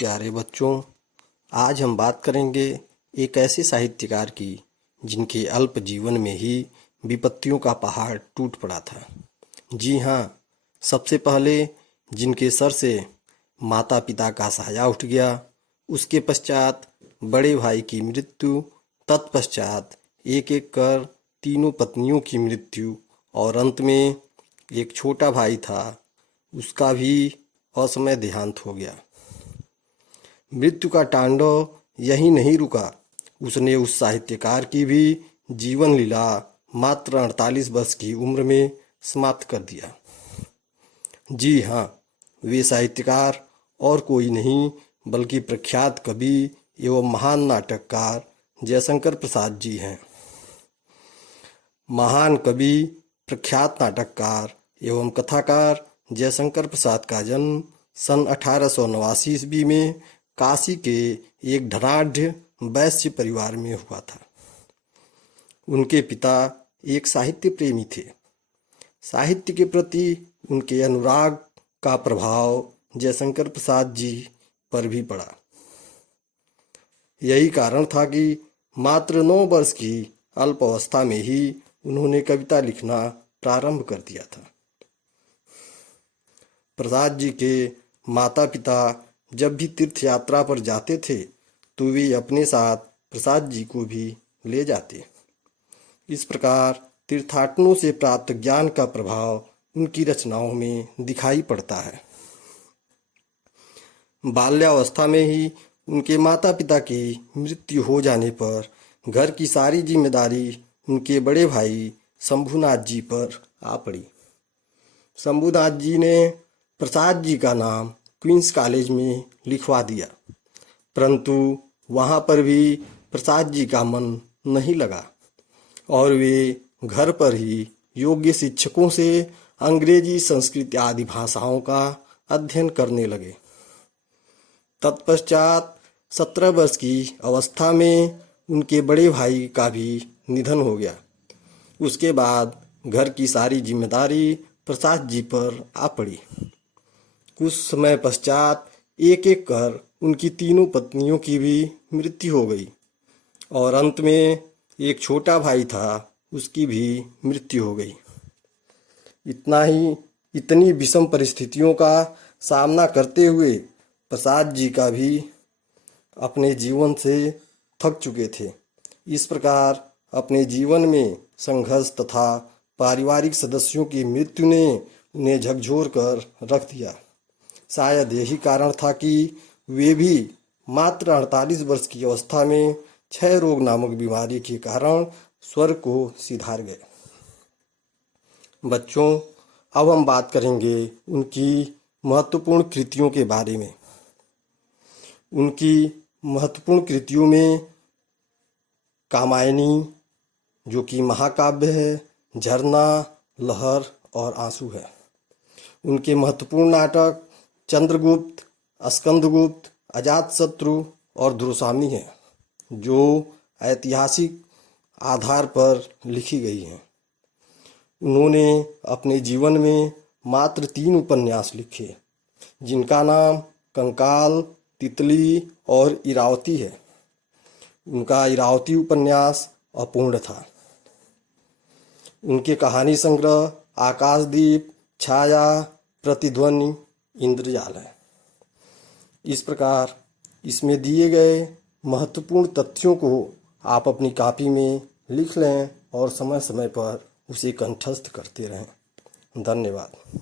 प्यारे बच्चों, आज हम बात करेंगे एक ऐसे साहित्यकार की जिनके अल्प जीवन में ही विपत्तियों का पहाड़ टूट पड़ा था। जी हाँ, सबसे पहले जिनके सर से माता पिता का साया उठ गया, उसके पश्चात बड़े भाई की मृत्यु, तत्पश्चात एक एक कर तीनों पत्नियों की मृत्यु और अंत में एक छोटा भाई था, उसका भी असमय देहांत हो गया। मृत्यु का तांडव यहीं नहीं रुका, उसने उस साहित्यकार की भी जीवन लीला मात्र 48 वर्ष की उम्र में समाप्त कर दिया। जी हाँ, वे साहित्यकार और कोई नहीं बल्कि प्रख्यात कवि एवं महान नाटककार जयशंकर प्रसाद जी हैं। महान कवि, प्रख्यात नाटककार एवं कथाकार जयशंकर प्रसाद का जन्म सन 1889 ईस्वी में काशी के एक धनाढ्य वैश्य परिवार में हुआ था। उनके पिता एक साहित्य प्रेमी थे। साहित्य के प्रति उनके अनुराग का प्रभाव जयशंकर प्रसाद जी पर भी पड़ा। यही कारण था कि मात्र 9 वर्ष की अल्प अवस्था में ही उन्होंने कविता लिखना प्रारंभ कर दिया था। प्रसाद जी के माता पिता जब भी तीर्थ यात्रा पर जाते थे तो वे अपने साथ प्रसाद जी को भी ले जाते। इस प्रकार तीर्थाटनों से प्राप्त ज्ञान का प्रभाव उनकी रचनाओं में दिखाई पड़ता है। बाल्यावस्था में ही उनके माता पिता की मृत्यु हो जाने पर घर की सारी जिम्मेदारी उनके बड़े भाई शंभुनाथ जी पर आ पड़ी। शंभुनाथ जी ने प्रसाद जी का नाम क्वींस कॉलेज में लिखवा दिया, परंतु वहाँ पर भी प्रसाद जी का मन नहीं लगा और वे घर पर ही योग्य शिक्षकों से अंग्रेजी, संस्कृत आदि भाषाओं का अध्ययन करने लगे। तत्पश्चात 17 वर्ष की अवस्था में उनके बड़े भाई का भी निधन हो गया। उसके बाद घर की सारी जिम्मेदारी प्रसाद जी पर आ पड़ी। कुछ समय पश्चात एक एक कर उनकी तीनों पत्नियों की भी मृत्यु हो गई और अंत में एक छोटा भाई था, उसकी भी मृत्यु हो गई। इतनी विषम परिस्थितियों का सामना करते हुए प्रसाद जी का भी अपने जीवन से थक चुके थे। इस प्रकार अपने जीवन में संघर्ष तथा पारिवारिक सदस्यों की मृत्यु ने उन्हें झकझोर कर रख दिया। शायद यही कारण था कि वे भी मात्र 48 वर्ष की अवस्था में क्षय रोग नामक बीमारी के कारण स्वर्ग को सिधार गए। बच्चों, अब हम बात करेंगे उनकी महत्वपूर्ण कृतियों के बारे में। उनकी महत्वपूर्ण कृतियों में कामायनी, जो कि महाकाव्य है, झरना, लहर और आंसू है। उनके महत्वपूर्ण नाटक चंद्रगुप्त, स्कंदगुप्त, अजातशत्रु और धुरसामी हैं, जो ऐतिहासिक आधार पर लिखी गई हैं। उन्होंने अपने जीवन में मात्र 3 उपन्यास लिखे, जिनका नाम कंकाल, तितली और इरावती है। उनका इरावती उपन्यास अपूर्ण था। उनके कहानी संग्रह आकाशदीप, छाया, प्रतिध्वनि, इंद्रजाल है। इस प्रकार इसमें दिए गए महत्वपूर्ण तथ्यों को आप अपनी कॉपी में लिख लें और समय समय पर उसे कंठस्थ करते रहें। धन्यवाद।